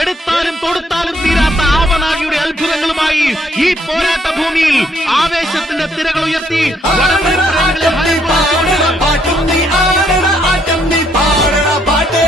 എടുത്താലും തൊടുത്താലും തീരാത്ത ആവനാഴിയുടെ അത്ഭുതങ്ങളുമായി ഈ പോരാട്ട ഭൂമിയിൽ ആവേശത്തിന്റെ തിരകൾ ഉയർത്തി പാട്ടും നീ ആടണ ആട്ടം നീ പാടണ പാട്ട്